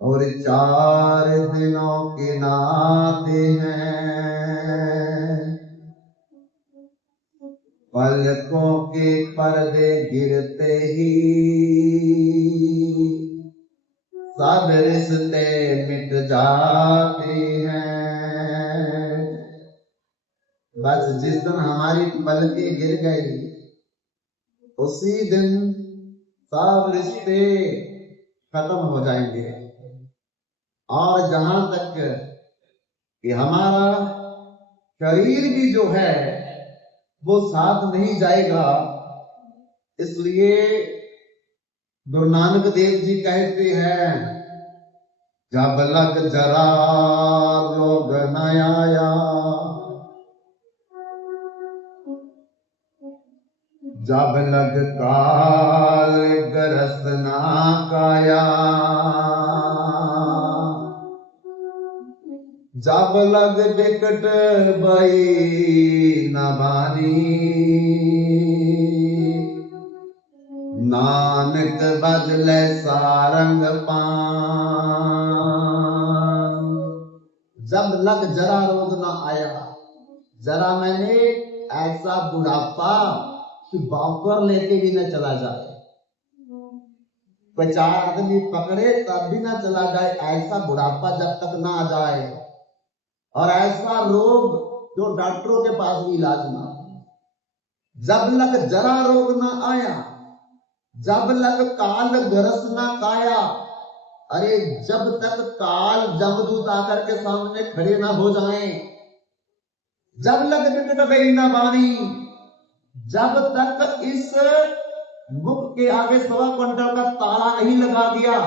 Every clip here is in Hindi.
और 4 दिनों के नाते हैं, पलकों के पर्दे गिरते ही सब रिश्ते मिट जाते हैं। बस जिस दिन हमारी पलकें गिर गई उसी दिन सब रिश्ते खत्म हो जाएंगे। और जहां तक कि हमारा शरीर भी जो है वो साथ नहीं जाएगा, इसलिए गुरु नानक देव जी कहते हैं, जब लग जरा रोग न आया, जब लग काल गरस ना काया, जब लग बिकट बई न बानी, नानक बदले सारंग पान। जब लग जरा रोग ना आया, जरा मैंने ऐसा बुढ़ापा कि बापर लेके भी न चला जाए, 4 आदमी पकड़े तब भी ना चला जाए, ऐसा बुढ़ापा जब तक ना आ जाए, और ऐसा रोग जो डॉक्टरों के पास भी इलाज ना हो। जब लग जरा रोग ना आया, जब लग काल गरस ना काया। अरे जब तक काल जमदूत आकर के सामने खड़े ना हो जाएं, जब लग बिकट बई न बानी, जब तक इस मुख के आगे 1.25 क्विंटल का ताला नहीं लगा दिया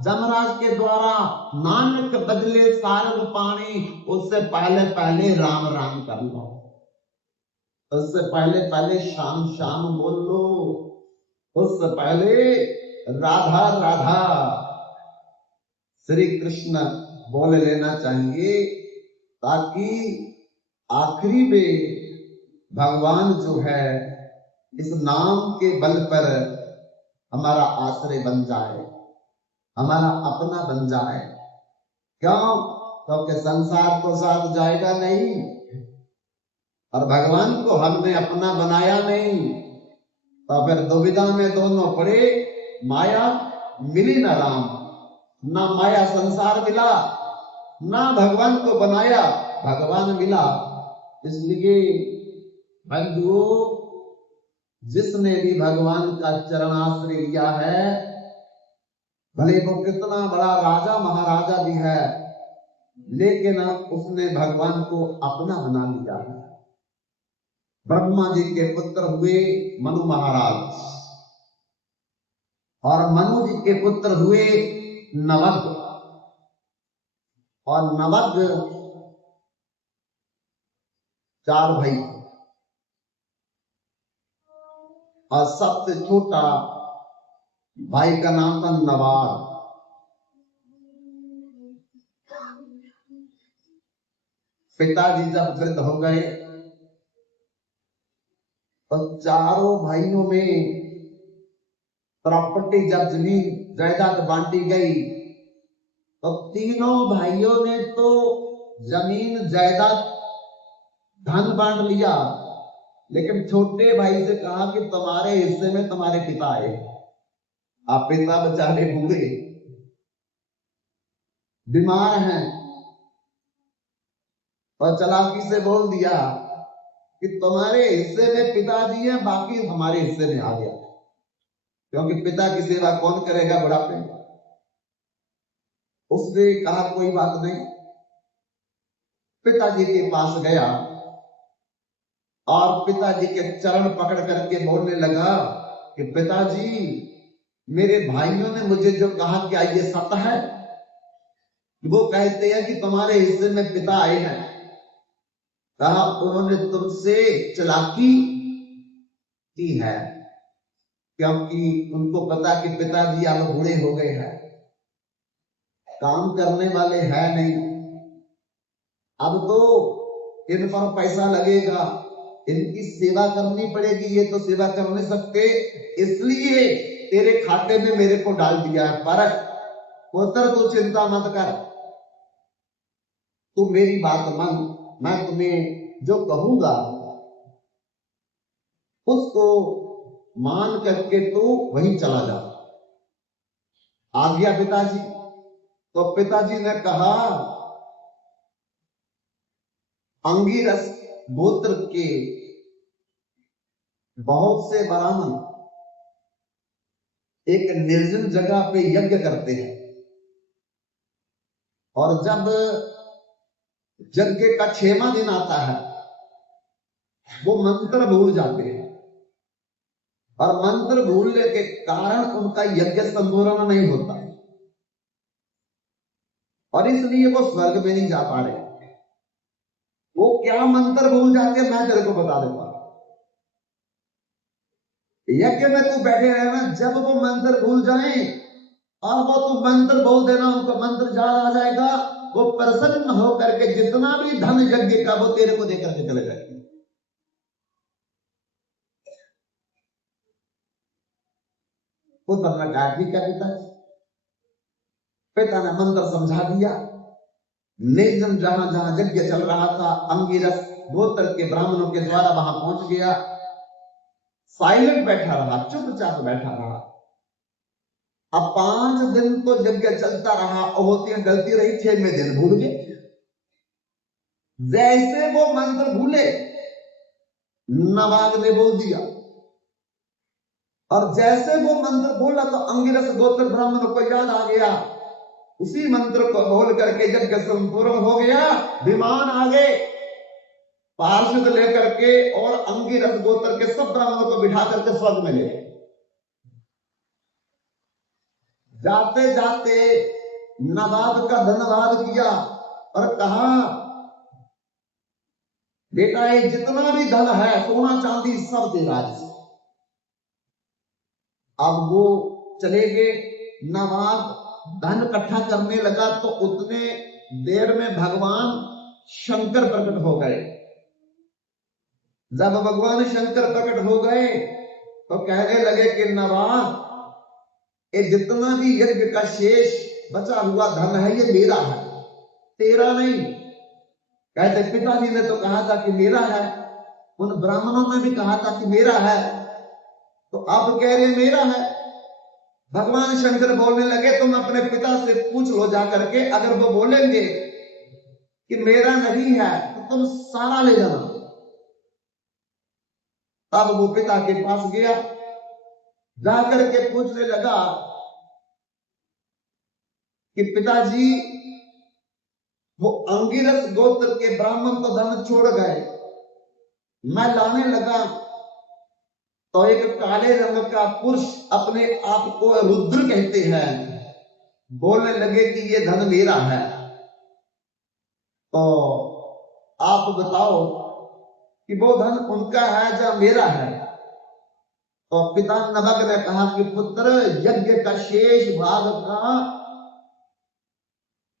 जमराज के द्वारा, नानक बदले सारंग पानी, उससे पहले पहले राम राम कर लो, उससे पहले पहले शाम शाम बोल लो, उससे पहले राधा राधा श्री कृष्ण बोल लेना चाहिए, ताकि आखिरी में भगवान जो है इस नाम के बल पर हमारा आश्रय बन जाए, हमारा अपना बन जाए। क्यों? क्योंकि संसार तो साथ जाएगा नहीं, और भगवान को हमने अपना बनाया नहीं, तो फिर दुविधा में दोनों पड़े। माया मिली ना राम, ना माया संसार मिला, ना भगवान को बनाया भगवान मिला। इसलिए बंधुओं, जिसने भी भगवान का चरणाश्रय लिया है, भले वो कितना बड़ा राजा महाराजा भी है, लेकिन उसने भगवान को अपना बना लिया है। ब्रह्मा जी के पुत्र हुए मनु महाराज, और मनु जी के पुत्र हुए नवग, और नवग 4 भाई, और सबसे छोटा भाई का नाम था नवाब। पिताजी जब वृद्ध हो गए तो चारों भाइयों में प्रॉपर्टी जब जमीन जायदाद बांटी गई, तो तीनों भाइयों ने तो जमीन जायदाद धन बांट लिया, लेकिन छोटे भाई से कहा कि तुम्हारे हिस्से में तुम्हारे पिता आए। आप पिता बेचारे बूढ़े बीमार हैं, और चालाकी से बोल दिया कि तुम्हारे हिस्से में पिताजी हैं, बाकी हमारे हिस्से में आ गया, क्योंकि पिता की सेवा कौन करेगा बुढ़ापे में। उसने कहा कोई बात नहीं, पिताजी के पास गया और पिताजी के चरण पकड़ करके बोलने लगा कि पिताजी, मेरे भाइयों ने मुझे जो कहा क्या ये सत्य है? वो कहते हैं कि तुम्हारे हिस्से में पिता आए हैं। कहा उन्होंने तुमसे चालाकी की है, क्योंकि उनको पता कि पिताजी अब बूढ़े हो गए हैं, काम करने वाले हैं नहीं, अब तो इन पर पैसा लगेगा, इनकी सेवा करनी पड़ेगी, ये तो सेवा कर नहीं सकते, इसलिए तेरे खाते में मेरे को डाल दिया है। पर पुत्र तू चिंता मत कर, तू मेरी बात मान, मैं तुम्हें जो कहूंगा उसको मान करके तू वहीं चला जा। आ गया पिताजी। तो पिताजी ने कहा, अंगिरस गोत्र के बहुत से ब्राह्मण एक निर्जन जगह पे यज्ञ करते हैं, और जब यज्ञ का 6वां दिन आता है वो मंत्र भूल जाते हैं, और मंत्र भूलने के कारण उनका यज्ञ संपूर्ण नहीं होता, और इसलिए वो स्वर्ग में नहीं जा पा रहे। वो क्या मंत्र भूल जाते हैं मैं तेरे को बता देता। यज्ञ में तू बैठे रहना, जब वो मंत्र भूल जाए और वो तू मंत्र बोल देना, उनको मंत्र याद आ जाएगा, वो प्रसन्न होकर के जितना भी धन यज्ञ का वो तेरे को देकर के चले जाएंगे। पुत्र ने कहा ठीक है पिताजी। पिता ने मंत्र समझा दिया। निर्जन जहां जहां यज्ञ चल रहा था, अंगिरस गोत्र के ब्राह्मणों के द्वारा वहां पहुंच गया, साइलेंट बैठा रहा, चुपचाप बैठा रहा। अब 5 दिन तो यज्ञ चलता रहा, और होती गलती रही, 6वें दिन भूल गए। जैसे वो मंत्र भूले, नवाब ने बोल दिया, और जैसे वो मंत्र बोला तो अंगिरस गोत्र ब्राह्मण को याद आ गया, उसी मंत्र को बोल करके यज्ञ संपूर्ण हो गया। विमान आ गए पार्षद लेकर के, और अंगिरस गोत्र के सब ब्राह्मणों को बिठा करके स्वर्ग में ले गए। जाते जाते नवाब का धन्यवाद किया और कहा, बेटा ये जितना भी धन है, सोना चांदी सब तेरा है। अब वो चले गए। नवाब धन इकट्ठा करने लगा तो उतने देर में भगवान शंकर प्रकट हो गए। जब भगवान शंकर प्रकट हो गए तो कहने लगे कि नवाब, ये जितना भी यज्ञ का शेष बचा हुआ धन है ये मेरा है, तेरा नहीं। कहते पिताजी ने तो कहा था कि मेरा है, उन ब्राह्मणों ने भी कहा था कि मेरा है, तो अब कह रहे मेरा है। भगवान शंकर बोलने लगे, तुम अपने पिता से पूछ लो जाकर के, अगर वो बोलेंगे कि मेरा नहीं है तो तुम सारा ले जाना। तब वो पिता के पास गया, जाकर के पूछने लगा कि पिताजी, वो अंगिरस गोत्र के ब्राह्मण तो धन छोड़ गए, मैं लाने लगा तो एक काले रंग का पुरुष, अपने आप को रुद्र कहते हैं, बोलने लगे कि ये धन मेरा है, तो आप बताओ कि वो धन उनका है या मेरा है। तो पिता नवक ने कहा कि पुत्र, यज्ञ का शेष भाग का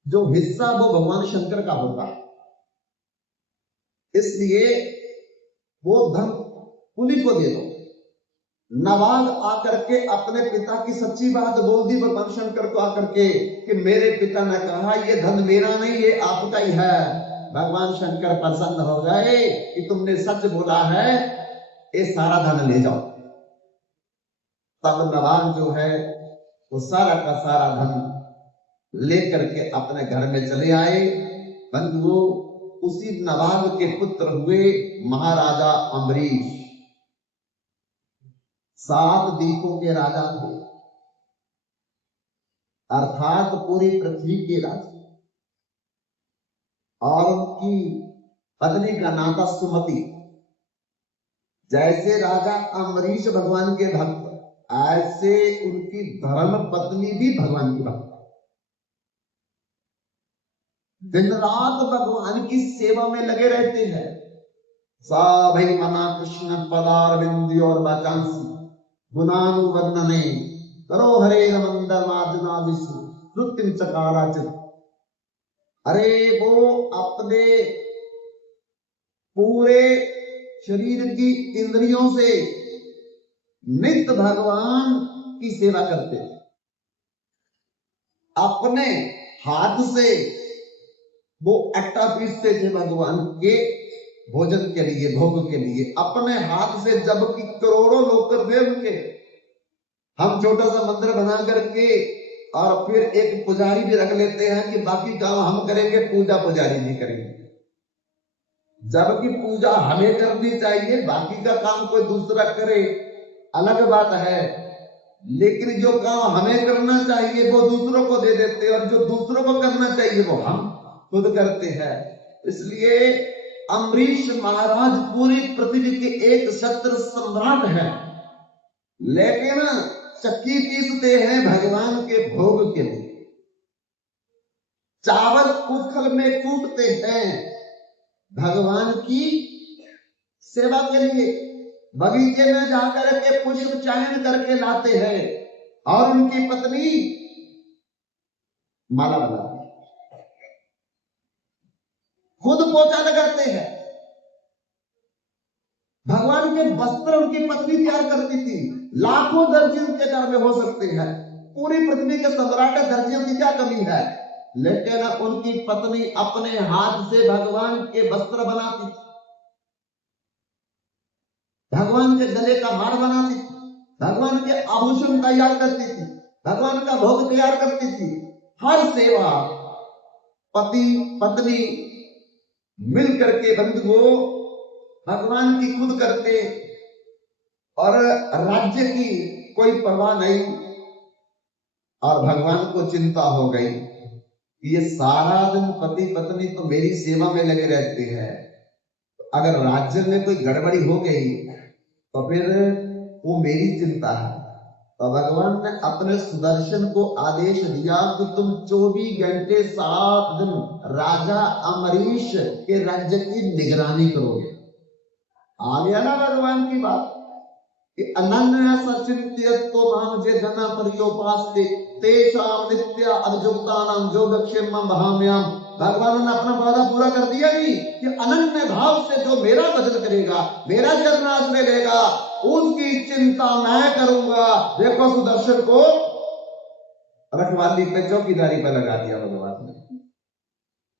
जो हिस्सा वो भगवान शंकर का होता है, इसलिए वो धन उन्हीं को दे दो। नवाब आकर के अपने पिता की सच्ची बात बोल दी भगवान शंकर को आकर के कि मेरे पिता ने कहा ये धन मेरा नहीं, ये आपका ही है। भगवान शंकर प्रसन्न हो गए कि तुमने सच बोला है, ये सारा धन ले जाओ। तब नवाब जो है वो सारा का सारा धन लेकर के अपने घर में चले आए। बंधुओं, उसी नवाब के पुत्र हुए महाराजा अम्बरीश। 7 द्वीपों के राजा थे, अर्थात पूरी पृथ्वी के राजा। और उनकी पत्नी का नाम था सुमति। जैसे राजा अम्बरीश भगवान के भक्त, ऐसे उनकी धर्म पत्नी भी भगवान की भक्त। दिन रात भगवान की सेवा में लगे रहते हैं। सा भई मना कृष्ण पदारविंद और वाचांसी गुणानुवर्णने करो हरे मंदर मार्जना विश्व कृत्रिम चकाराचित। अरे वो अपने पूरे शरीर की इंद्रियों से नित्य भगवान की सेवा करते हैं। अपने हाथ से वो आटा पीसते थे भगवान के भोजन के लिए, भोग के लिए, अपने हाथ से, जबकि करोड़ों लोग थे उनके। हम छोटा सा मंदिर बना करके और फिर एक पुजारी भी रख लेते हैं कि बाकी काम हम करेंगे, पूजा पुजारी जी करेंगे, जबकि पूजा हमें करनी चाहिए, बाकी का काम कोई दूसरा करे अलग बात है। लेकिन जो काम हमें करना चाहिए वो दूसरों को दे देते हैं, और जो दूसरों को करना चाहिए वो हम खुद करते हैं। इसलिए अम्बरीश महाराज पूरी पृथ्वी के एक क्षत्र सम्राट है, लेकिन चक्की पीसते हैं भगवान के भोग के लिए, चावल उखल में कूटते हैं भगवान की सेवा के लिए, बगीचे में जाकर के पुष्प चयन करके लाते हैं और उनकी पत्नी माला बनाती है, खुद पोछा लगाते हैं। भगवान के वस्त्र उनकी पत्नी तैयार करती थी। लाखों दर्जी उनके घर में हो सकते हैं, पूरी पृथ्वी के सम्राट दर्जियों की क्या कमी है, लेकिन उनकी पत्नी अपने हाथ से भगवान के वस्त्र बनाती थी, भगवान के गले का हार बनाती थी, भगवान के आभूषण तैयार करती थी, भगवान का भोग तैयार करती थी। हर सेवा पति पत्नी मिल करके बंधुओं भगवान की खुद करते, और राज्य की कोई परवाह नहीं। और भगवान को चिंता हो गई, ये सारा दिन पति पत्नी तो मेरी सेवा में लगे रहते हैं, अगर राज्य में कोई गड़बड़ी हो गई तो फिर वो मेरी चिंता है। तो भगवान ने अपने सुदर्शन को आदेश दिया कि तुम 24 घंटे 7 दिन राजा अम्बरीश के राज्य की निगरानी करोगे। आ गया ना भगवान की बात कि अनन्य सचिंत्यत्तो माम जे जना पर्योपास्ते तेषां नित्य अभियुक्तानां योगक्षेमं भाम्याम। भगवान ने अपना वादा पूरा कर दिया नहीं कि अनन्य भाव से जो मेरा भजन करेगा, मेरा चरणाश्रय लेगा, उसकी चिंता मैं करूंगा। देखो सुदर्शन को रखवाली पे, चौकीदारी पे लगा दिया भगवान ने।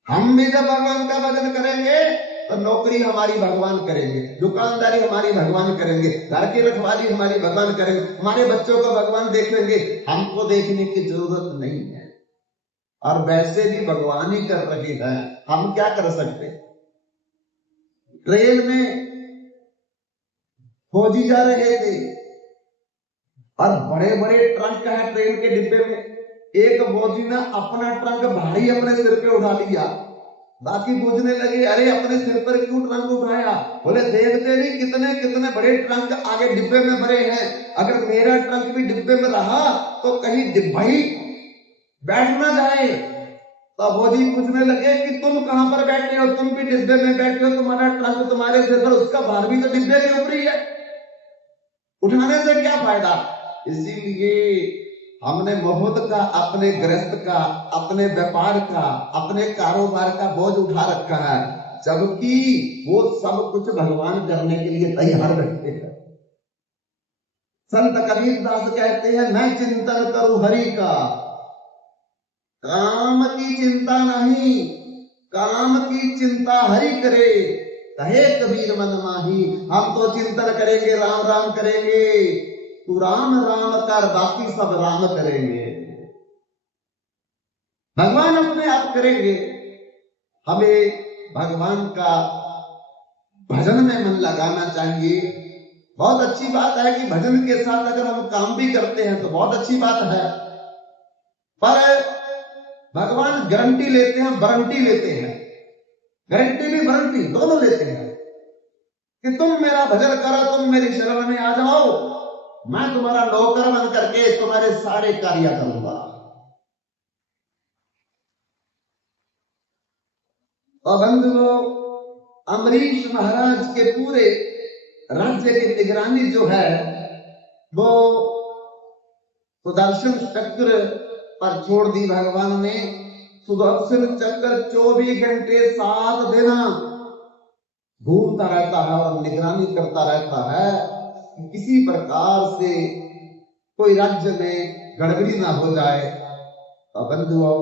हम भी जब भगवान का भजन करेंगे तो नौकरी हमारी भगवान करेंगे, दुकानदारी हमारी भगवान करेंगे, घर की रखवाली हमारी भगवान करेंगे, हमारे बच्चों को भगवान देख लेंगे, हमको देखने की जरूरत नहीं है। और वैसे भी भगवान ही कर रहे हैं, हम क्या कर सकते। ट्रेन में फौजी जा रहे थे और बड़े बड़े ट्रंक है ट्रेन के डिब्बे में, एक फौजी ने अपना ट्रंक भारी अपने सिर पे उठा लिया, बाकी पूछने लगे अरे अपने सिर पर क्यों ट्रंक उठाया? बोले देखते नहीं कितने कितने बड़े ट्रंक आगे डिब्बे में भरे हैं, अगर मेरा ट्रंक भी डिब्बे में रहा तो कहीं डिब्बा ही बैठ ना जाए। तो फौजी पूछने लगे कि तुम कहां पर बैठे हो, तुम भी डिब्बे में बैठे हो, तुम्हारा ट्रंक तुम्हारे सिर पर, उसका भार भी तो डिब्बे के ऊपर ही है, उठाने से क्या फायदा। इसीलिए हमने बहुत का, अपने गृहस्थ का, अपने व्यापार का, अपने कारोबार का बोझ उठा रखा है, जबकि वो सब कुछ भगवान करने के लिए तैयार रहते हैं। संत कबीर दास कहते हैं मैं चिंतन करूं हरि का, काम की चिंता नहीं, काम की चिंता हरि करे, कहे कबीर मन माही। हम तो चिंतन करेंगे, राम राम करेंगे, तू राम राम कर, बाकी सब राम करेंगे, भगवान अपने आप करेंगे। हमें भगवान का भजन में मन लगाना चाहिए। बहुत अच्छी बात है कि भजन के साथ अगर हम काम भी करते हैं तो बहुत अच्छी बात है, पर भगवान गारंटी लेते हैं, वारंटी लेते हैं, गारंटी भी वारंटी दोनों लेते हैं कि तुम मेरा भजन करो, तुम मेरी शरण में आ जाओ, मैं तुम्हारा नौकर बन करके तुम्हारे सारे कार्य करूंगा। और बंधुओं, अम्बरीश महाराज के पूरे राज्य की निगरानी जो है वो सुदर्शन चक्र पर छोड़ दी भगवान ने। सुदर्शन चक्र 24 घंटे 7 दिन घूमता रहता है और निगरानी करता रहता है कि किसी प्रकार से कोई राज्य में गड़बड़ी ना हो जाए, तो बंधुओं,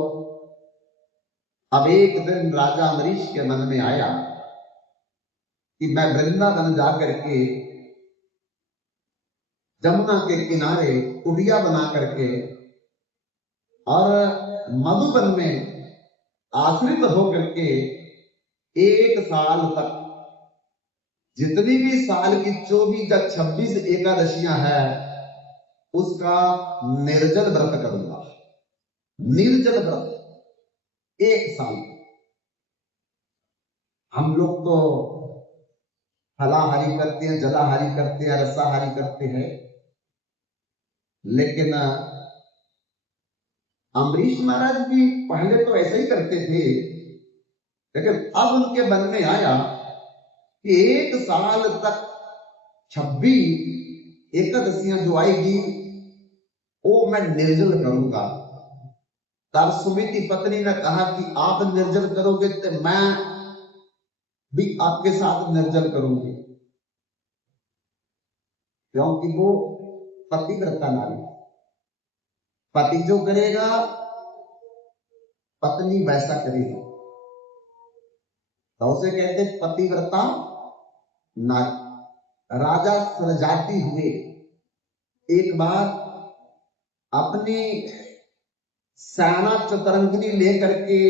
अब एक दिन राजा अम्बरीश के मन में आया कि मैं वृंदावन जाकर के जमुना के किनारे कुटिया बना करके और मधुबन में आश्रित होकर के 1 साल तक जितनी भी साल की 24 या 26 एकादशियां हैं उसका निर्जल व्रत करूंगा। निर्जल व्रत 1 साल। हम लोग तो फलाहारी करते हैं, जलाहारी करते हैं, रसाहारी करते हैं, लेकिन अम्बरीश महाराज भी पहले तो ऐसा ही करते थे, लेकिन अब उनके मन में आया कि 1 साल तक 26 एकादशियां जो आएगी वो मैं निर्जल करूंगा। तब सुमिति पत्नी ने कहा कि आप निर्जल करोगे तो मैं भी आपके साथ निर्जल करूंगी, क्योंकि वो पतिव्रता नारी। पति जो करेगा पत्नी वैसा करेगी, तो उसे कहते पतिव्रता नारी। राजा सरजाती हुए एक बार अपनी सेना चतरंगिनी लेकर के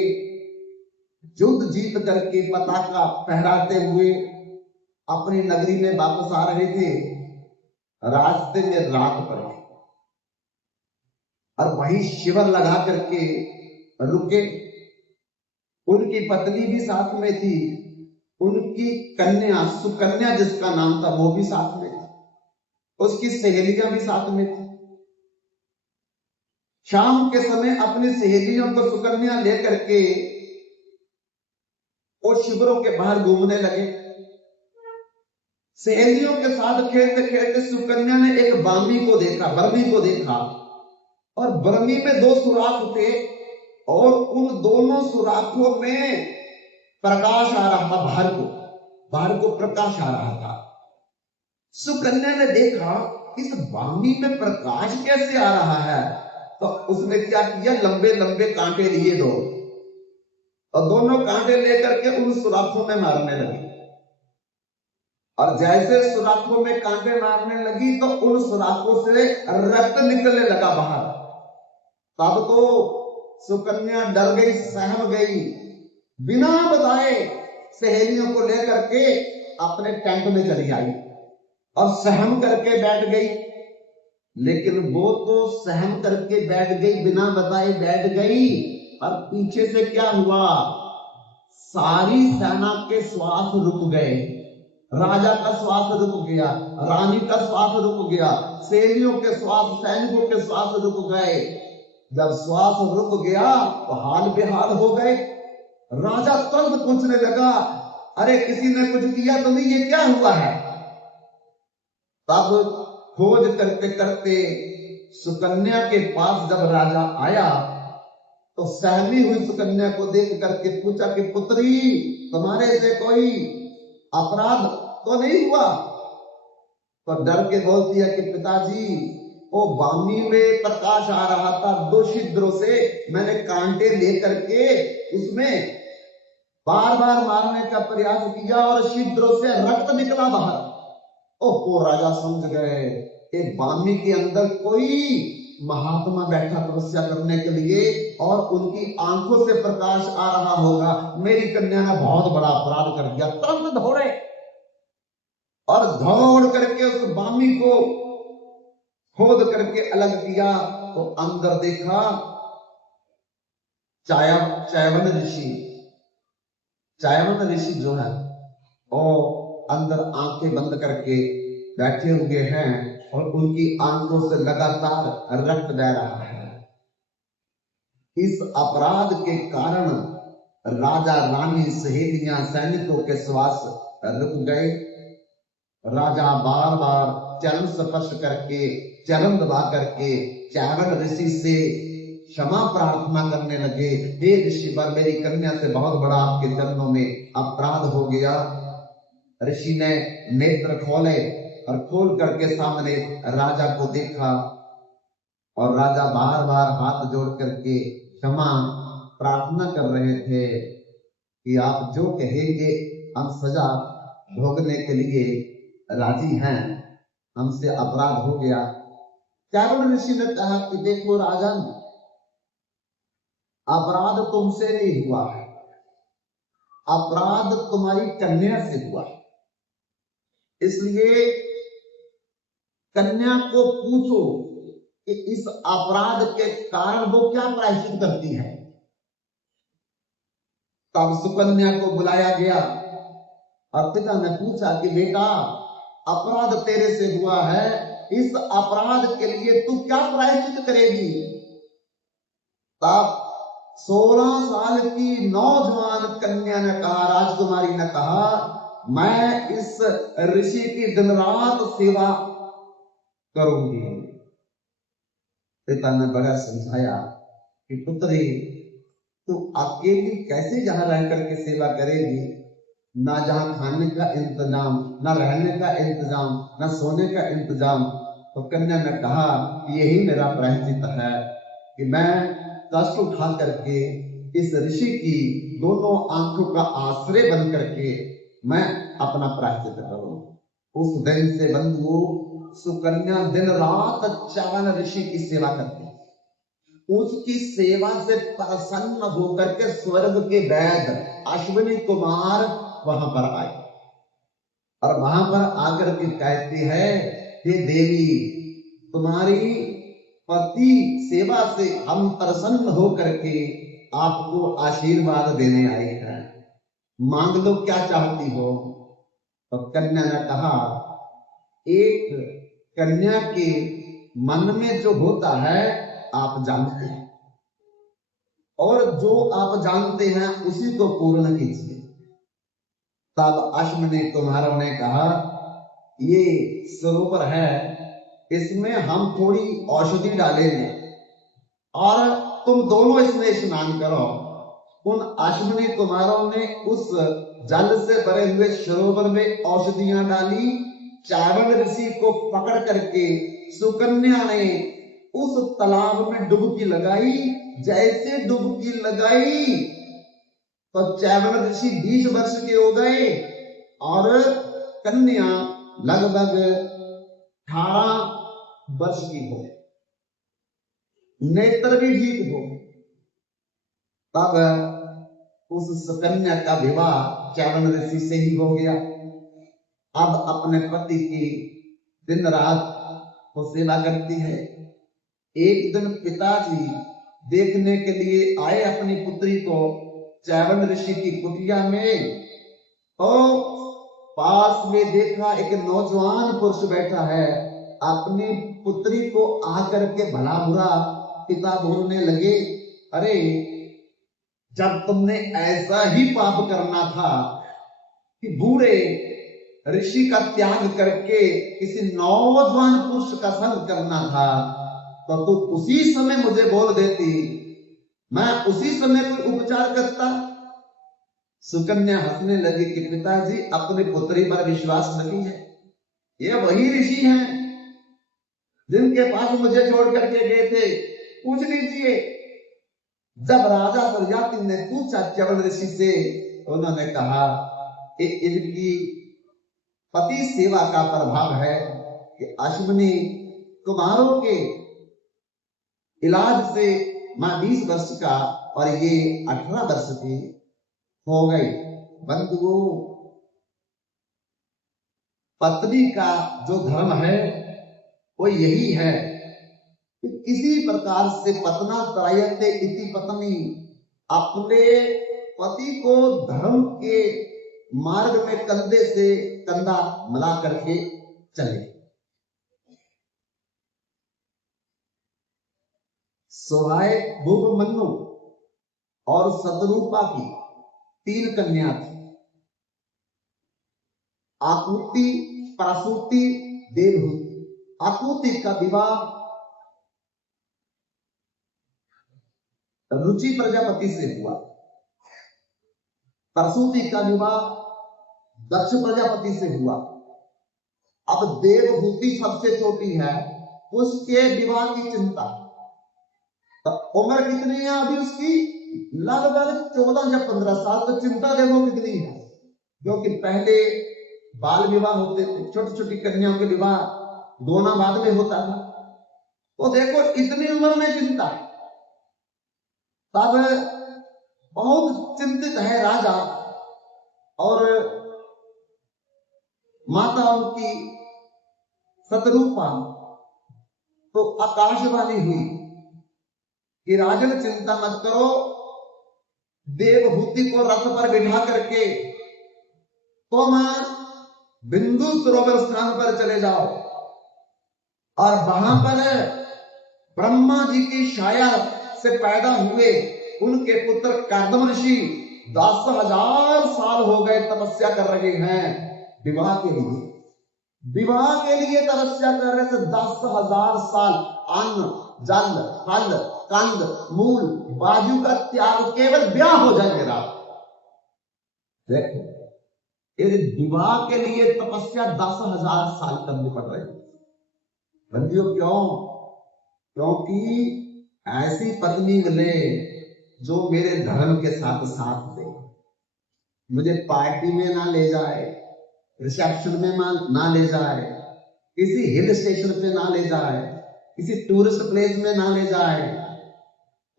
युद्ध जीत करके पताका फहराते हुए अपनी नगरी में वापस आ रहे थे। रास्ते में रात पड़ गई और वहीं शिविर लगा करके रुके। उनकी पत्नी भी साथ में थी, उनकी कन्या सुकन्या जिसका नाम था वो भी साथ में थी, उसकी सहेलियां भी साथ में थी। शाम के समय अपनी सहेलियों को सुकन्या लेकर के वो शिविरों के बाहर घूमने लगे। सहेलियों के साथ खेलते खेलते सुकन्या ने एक बामी को देखा, बर्मी को देखा, और बर्मी में 2 सुराख थे और उन दोनों सुराखों में प्रकाश आ रहा था। बाहर को प्रकाश आ रहा था। सुकन्या ने देखा इस बामी में प्रकाश कैसे आ रहा है, तो उसने क्या किया, लंबे लंबे कांटे लिए 2 और दोनों कांटे लेकर के उन सुराखों में मारने लगी। और जैसे सुराखों में कांटे मारने लगी तो उन सुराखों से रक्त निकलने लगा बाहर। तब तो सुकन्या डर गई, सहम गई, बिना बताए सहेलियों को लेकर के अपने टेंट में चली आई और सहम करके बैठ गई। लेकिन वो तो सहम करके बैठ गई, बिना बताए बैठ गई, और पीछे से क्या हुआ, सारी सेना के श्वास रुक गए। राजा का श्वास रुक गया, रानी का श्वास रुक गया, सैनियों के श्वास, सैनिकों के श्वास रुक गए। जब श्वास रुक गया तो हाल बेहाल हो गए। राजा तुरंत पूछने लगा, अरे किसी ने कुछ किया तो नहीं, ये क्या हुआ है? तब खोज करते करते सुकन्या के पास जब राजा आया तो सहमी हुई सुकन्या को देख करके पूछा कि पुत्री, तुम्हारे से कोई अपराध तो नहीं हुआ? तो डर के बोलती है कि पिताजी, वो बामी में प्रकाश आ रहा था, 2 छिद्रों से मैंने कांटे लेकर के उसमें बार बार मारने का प्रयास किया और छिद्रों से रक्त निकला बाहर। ओहो, राजा समझ गए कि बामी के अंदर कोई महात्मा बैठा तपस्या करने के लिए और उनकी आंखों से प्रकाश आ रहा होगा। मेरी कन्या ने बहुत बड़ा अपराध कर दिया। तुरंत दौड़े और दौड़ करके उस बामी को खोद करके अलग किया तो अंदर देखा चायवन ऋषि जो है वो अंदर आंखें बंद करके बैठे हुए हैं और उनकी आंखों से लगातार रक्त बह रहा है। इस अपराध के कारण राजा, रानी, सहेलियां, सैनिकों के श्वास रुक गए। राजा बार बार चरण स्पर्श करके, चरण दबा करके चावल ऋषि से क्षमा प्रार्थना करने लगे। हे ऋषि, पर मेरी कन्या से बहुत बड़ा आपके चरणों में अपराध हो गया। ऋषि ने नेत्र खोले और खोल करके सामने राजा को देखा और राजा बार बार हाथ जोड़ करके क्षमा प्रार्थना कर रहे थे कि आप जो कहेंगे हम सजा भोगने के लिए राजी हैं, हमसे अपराध हो गया। चावल ऋषि ने कहा कि देखो राजन, अपराध तुमसे नहीं हुआ है, अपराध तुम्हारी कन्या से हुआ है। इसलिए कन्या को पूछो कि इस अपराध के कारण वो क्या प्रायश्चित करती है। तब सुकन्या को बुलाया गया और पिता ने पूछा कि बेटा, अपराध तेरे से हुआ है, इस अपराध के लिए तू क्या प्रायश्चित करेगी। तब 16 साल की नौजवान कन्या ने कहा, राजकुमारी ने कहा, मैं इस ऋषि की दिन रात सेवा करूंगी। पिता ने बड़ा समझाया कि पुत्री, तू अकेली कैसे जहां रह करके सेवा करेगी, ना जहां खाने का इंतजाम, ना रहने का इंतजाम, ना सोने का इंतजाम। तो कन्या ने कहा कि यही मेरा प्रायश्चित है कि मैं कष्ट उठा करके इस ऋषि की दोनों आंखों का आश्रय बन करके मैं अपना प्रायश्चित करूं। उस दिन से बंधु सुकन्या दिन रात च्यवन ऋषि की सेवा करती, उसकी सेवा से प्रसन्न होकर के स्वर्ग के वैद्य अश्विनी कुमार वहां पर आए और वहां पर आकर के कहती है, हे देवी, तुम्हारी पति सेवा से हम प्रसन्न होकर के आपको आशीर्वाद देने आए हैं, मांग लो क्या चाहती हो। तो कन्या ने कहा, एक कन्या के मन में जो होता है आप जानते हैं, और जो आप जानते हैं उसी को पूर्ण कीजिए। तब अश्विनी कुमारों ने कहा, ये सरोवर है, इसमें हम थोड़ी औषधि डालेंगे और तुम दोनों इसमें स्नान करो। उन अश्विनी कुमारों ने उस जल से भरे हुए सरोवर में औषधियां डाली। च्यवन ऋषि को पकड़ करके सुकन्या ने उस तालाब में डुबकी लगाई। जैसे डुबकी लगाई तो च्यवन ऋषि 20 वर्ष के हो गए और कन्या लगभग 18 वर्ष की हो, नेत्र भी ठीक हो। तब उस सुकन्या का विवाह च्यवन ऋषि से ही हो गया। अब अपने पति की दिन रात वो सेवा करती है। एक दिन पिताजी देखने के लिए आए अपनी पुत्री को च्यवन ऋषि की कुटिया में, तो पास में देखा एक नौजवान पुरुष बैठा है। अपनी पुत्री को आकर के भला बुरा पिता बोलने लगे, अरे जब तुमने ऐसा ही पाप करना था कि बूढ़े ऋषि का त्याग करके किसी नौजवान पुरुष का संग करना था, तो तू उसी समय मुझे बोल देती, मैं उसी समय कोई उपचार करता। सुकन्या हंसने लगी कि पिताजी अपनी पुत्री पर विश्वास नहीं है, ये वही ऋषि हैं जिनके पास मुझे छोड़ करके गए थे, पूछ लीजिए। जब राजा प्रजाति ने पूछा च्यवन ऋषि से, उन्होंने कहा कि इनकी पति सेवा का प्रभाव है कि अश्विनी कुमारों के इलाज से मैं 20 वर्ष का और ये 18 वर्ष की हो गई। बंधुओं, पत्नी का जो धर्म है वो यही है कि किसी प्रकार से पतना त्रायते इति पत्नी, अपने पति को धर्म के मार्ग में कंधे से कंधा मिला करके चले। सोहाय भूपमन्यु और शतरूपा की 3 कन्या थी। आकुति, प्रसूति, देवहूति। आकुति का विवाह रुचि प्रजापति से हुआ। प्रसूति का विवाह दक्ष प्रजापति से हुआ। अब देवहूति सबसे छोटी है, उसके विवाह की चिंता। तो उम्र कितनी है अभी उसकी? लगभग 14 या 15 साल। तो चिंता देखो कितनी है, क्योंकि पहले बाल विवाह होते थे, छोटी छोटी कन्याओं के विवाह दोना बाद में होता था। तो देखो इतनी उम्र में चिंता। तब बहुत चिंतित है राजा, और माता उनकी शतरूपा। तो आकाशवाणी हुई कि राजन चिंता मत करो, देवहूति को रथ पर बिठा करके तुम बिंदु सरोवर स्थान पर चले जाओ, और वहां पर ब्रह्मा जी की छाया से पैदा हुए उनके पुत्र कर्दम ऋषि 10,000 साल हो गए तपस्या कर रहे हैं विवाह के लिए। विवाह के लिए तपस्या कर रहे थे 10,000 साल। अन्न जल फल कंद मूल बाजू का त्याग, केवल ब्याह हो जाए मेरा। देखो विवाह के लिए तपस्या 10,000 साल करनी पड़ रही। बंदियों क्यों? क्योंकि ऐसी पत्नी मिले जो मेरे धर्म के साथ साथ दे, मुझे पार्टी में ना ले जाए, रिसेप्शन में ना ले जाए, किसी हिल स्टेशन पे ना ले जाए, किसी टूरिस्ट प्लेस में ना ले जाए।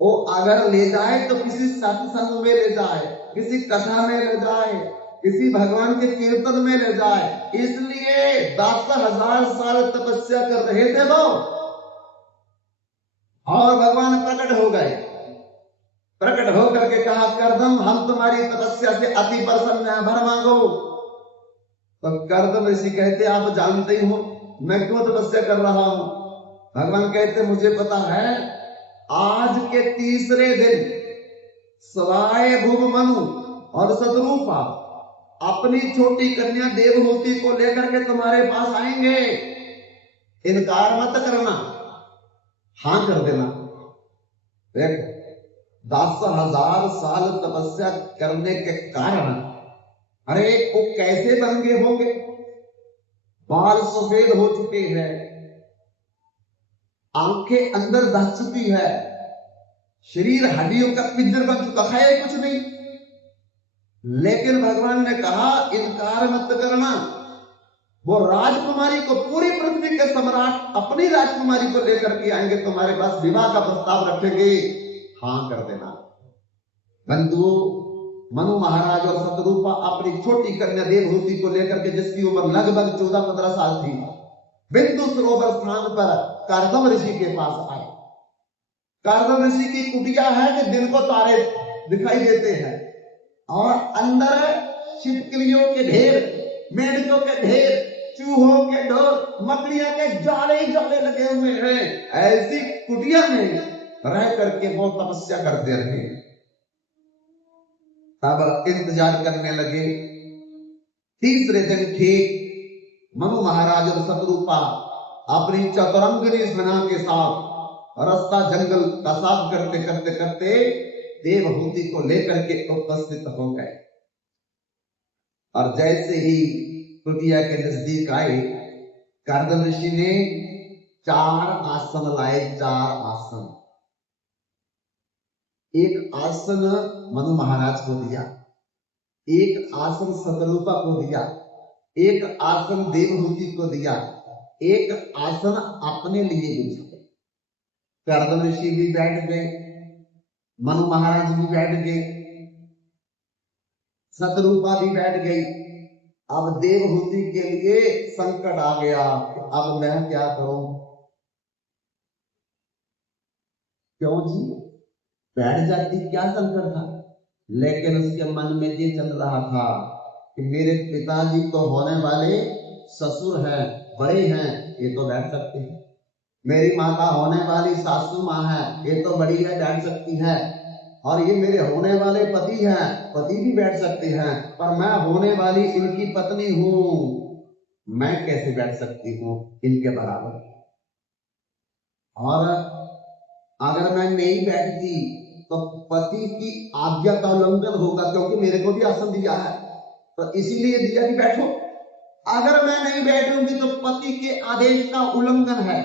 वो अगर ले जाए तो किसी सत्संग में ले जाए, किसी कथा में ले जाए, किसी भगवान के कीर्तन में ले जाए। इसलिए 10,000 साल तपस्या कर रहे थे वो, और भगवान प्रकट हो गए। प्रकट होकर के कहा, कर्दम हम तुम्हारी तपस्या से अति प्रसन्न हैं, वर मांगो। तो कर्दम ऋषि कहते, आप जानते ही हो मैं क्यों तपस्या कर रहा हूं। भगवान कहते, मुझे पता है, आज के तीसरे दिन सवाय भूम मनु और शतरूपा अपनी छोटी कन्या देवहूति को लेकर के तुम्हारे पास आएंगे। इनकार मत करना, हां कर देना। देखो 10,000 साल तपस्या करने के कारण, अरे वो कैसे बन गए होंगे? बाल सफेद हो चुके हैं, आंखें अंदर दह चुकी है, शरीर हड्डियों का पिंजर बन चुका है, कुछ नहीं। लेकिन भगवान ने कहा, इनकार मत करना। वो राजकुमारी को, पूरी पृथ्वी के सम्राट अपनी राजकुमारी को लेकर के आएंगे तुम्हारे पास, विवाह का प्रस्ताव रखेंगे, हां कर देना। बंधु मनु महाराज और शतरूपा अपनी छोटी कन्या देवहूति को लेकर के, जिसकी उम्र लगभग 14-15 साल थी, बिंदु सरोवर स्थान पर कर्दम ऋषि के पास आए। कर्दम ऋषि की कुटिया है कि दिन को तारे दिखाई देते हैं, और अंदर छिपकलियों के ढेर, मेंढकों के ढेर, चूहों के ढेर, मकड़ियों के जाले जाले लगे हुए हैं। ऐसी कुटिया में रह करके वो तपस्या करते रहे। तब इंतजार करने लगे। तीसरे दिन ठीक मनु महाराज और शतरूपा अपनी चतुरंगिनी सेना के साथ रास्ता जंगल का साफ करते करते करते देवहूति को लेकर के उपस्थित हो गए। और जैसे ही कुटिया के नजदीक आए, कर्दम ऋषि ने 4 आसन लाए। 4 आसन। एक आसन मनु महाराज को दिया, एक आसन शतरूपा को दिया, एक आसन देवहूति को दिया, एक आसन अपने लिए भी। कर्दम ऋषि भी बैठ गए, मनु महाराज भी बैठ गए, शतरूपा भी बैठ गई। अब देवहूति के लिए संकट आ गया, अब मैं क्या करूं? क्यों जी, बैठ जाती, क्या संकट था? लेकिन उसके मन में ये चल रहा था कि मेरे पिताजी तो होने वाले ससुर हैं, बड़े हैं, ये तो बैठ सकते हैं। मेरी माता होने वाली सासू माँ है, ये तो बड़ी है, बैठ सकती है। और ये मेरे होने वाले पति हैं, पति भी बैठ सकते हैं, पर मैं होने वाली इनकी पत्नी हूं, मैं कैसे बैठ सकती हूं इनके बराबर? और अगर मैं नहीं बैठती तो पति की आज्ञा का उल्लंघन होगा, क्योंकि मेरे को भी आसन दिया है, तो इसीलिए दिया कि बैठो। अगर मैं नहीं बैठूंगी तो पति के आदेश का उल्लंघन है,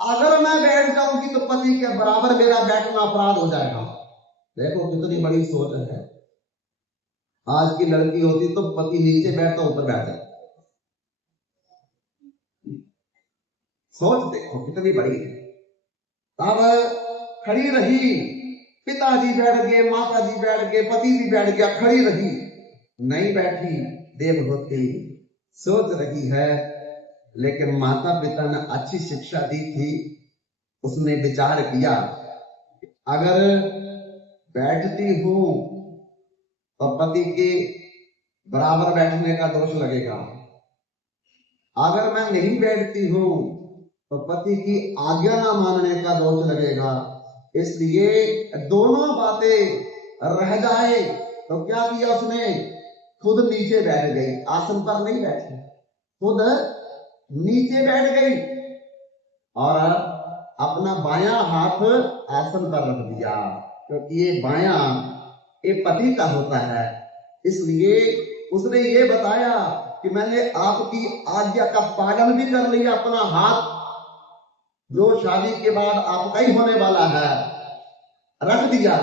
अगर मैं बैठ जाऊंगी तो पति के बराबर मेरा बैठना अपराध हो जाएगा। देखो कितनी बड़ी सोच है। आज की लड़की होती तो पति नीचे बैठता ऊपर बैठ जाता। सोच देखो कितनी बड़ी है। अब खड़ी रही, पिताजी बैठ गए, माता जी बैठ गए, पति भी बैठ गया, खड़ी रही, नहीं बैठी। देवभूति सोच रही है, लेकिन माता पिता ने अच्छी शिक्षा दी थी। उसने विचार किया अगर बैठती हूं तो पति के बराबर बैठने का दोष लगेगा, अगर मैं नहीं बैठती हूं तो पति की आज्ञा ना मानने का दोष लगेगा। इसलिए दोनों बातें रह जाए तो क्या किया उसने, खुद नीचे बैठ गई, आसन पर नहीं बैठी, खुद नीचे बैठ गई और अपना बायां हाथ आसन पर रख दिया, क्योंकि ये बायां ये पति का होता है। इसलिए उसने ये बताया कि मैंने आपकी आज्ञा का पालन भी कर लिया, अपना हाथ जो शादी के बाद आपका ही होने वाला है रख दिया,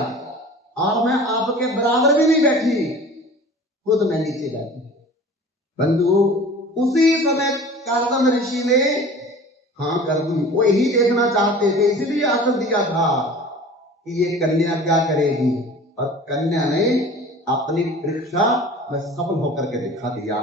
और मैं आपके बराबर भी नहीं बैठी, खुद मैं नीचे बैठी। बंधु उसी समय कार्दम ऋषि ने हाँ कर दी। वो यही देखना चाहते थे, इसीलिए आसन दिया था कि ये कन्या क्या करेगी, और कन्या ने अपनी परीक्षा में सफल होकर के दिखा दिया।